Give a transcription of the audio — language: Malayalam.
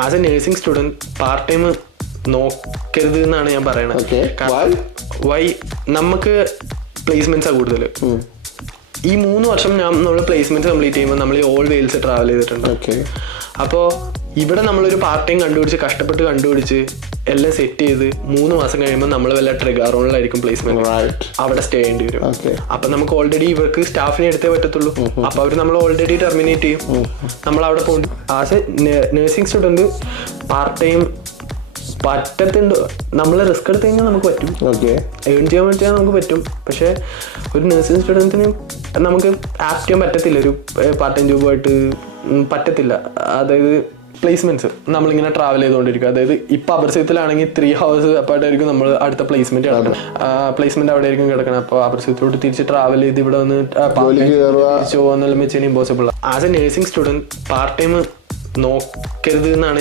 As A nursing student part time നോക്കരുത് എന്നാണ് ഞാൻ പറയണത്. വൈ നമുക്ക് പ്ലേസ്മെന്റ്സാണ് കൂടുതൽ. ഈ 3 വർഷം നമ്മൾ പ്ലേസ്മെന്റ് കംപ്ലീറ്റ് ചെയ്യുമ്പോൾ നമ്മൾ ഈ ഓൾ വെയിൽസ് ട്രാവൽ ചെയ്തിട്ടുണ്ട്. അപ്പോൾ ഇവിടെ നമ്മളൊരു പാർട്ട് ടൈം കഷ്ടപ്പെട്ട് കണ്ടുപിടിച്ച് എല്ലാം സെറ്റ് ചെയ്ത് 3 മാസം കഴിയുമ്പോൾ നമ്മൾ വല്ല ട്രിഗാറോണിലായിരിക്കും പ്ലേസ്മെന്റ്, അവിടെ സ്റ്റേ ചെയ്യേണ്ടി വരും. അപ്പൊ നമുക്ക് ഓൾറെഡി ഇവർക്ക് സ്റ്റാഫിനെ എടുത്തേ പറ്റത്തുള്ളൂ. അപ്പൊ അവർ നമ്മൾ ഓൾറെഡി ടെർമിനേറ്റ് ചെയ്യും. നമ്മൾ അവിടെ പോകും. As a nursing student part time പറ്റത്തുണ്ട്. നമ്മൾ റിസ്ക് എടുത്ത് കഴിഞ്ഞാൽ നമുക്ക് പറ്റും, ഏൺ ചെയ്യാൻ പറ്റിയാൽ നമുക്ക് പറ്റും. പക്ഷെ ഒരു നഴ്സിംഗ് സ്റ്റുഡൻസിന് നമുക്ക് ആക്ട് ചെയ്യാൻ പറ്റത്തില്ല. ഒരു പാർട്ട് ടൈം ജോബായിട്ട് പറ്റത്തില്ല. അതായത് പ്ലേസ്മെന്റ്സ് നമ്മളിങ്ങനെ ട്രാവൽ ചെയ്തുകൊണ്ടിരിക്കും. അതായത് ഇപ്പം അപരിചയത്തിലാണെങ്കിൽ 3 hours അപ്പായിട്ടായിരിക്കും നമ്മൾ അടുത്ത പ്ലേസ്മെന്റ് കിടക്കണം. പ്ലേസ്മെന്റ് അവിടെ ആയിരിക്കും കിടക്കണം. അപ്പോൾ അപരിചയത്തോട് തിരിച്ച് ട്രാവൽ ചെയ്ത് ഇവിടെ വന്ന് തിരിച്ചു പോകുന്നതെല്ലാം വെച്ചാൽ impossible. As A nursing student part time നോക്കരുത് എന്നാണ്